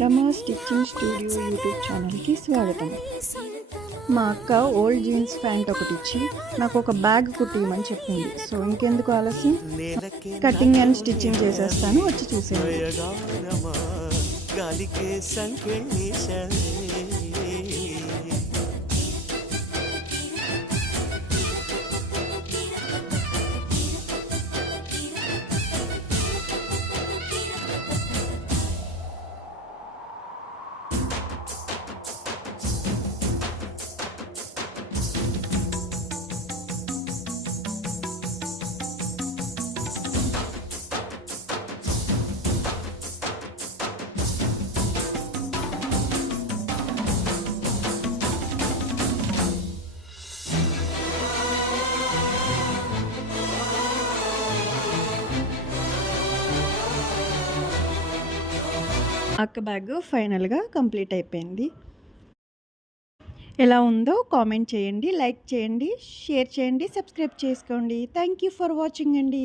రమా stitching studio YouTube ఛానల్కి స్వాగతం. మా అక్క ఓల్డ్ జీన్స్ ప్యాంట్ ఒకటి ఇచ్చి నాకు ఒక బ్యాగ్ కుట్టియమని చెప్పింది. సో ఇంకెందుకు ఆలస్యం, కటింగ్ అండ్ స్టిచ్చింగ్ చేసేస్తాను, వచ్చి చూసేయండి. అక్క బ్యాగ్ ఫైనల్గా కంప్లీట్ అయిపోయింది. ఎలా ఉందో కామెంట్ చేయండి, లైక్ చేయండి, షేర్ చేయండి, సబ్స్క్రైబ్ చేసుకోండి. థ్యాంక్ యూ ఫర్ వాచింగ్ అండి.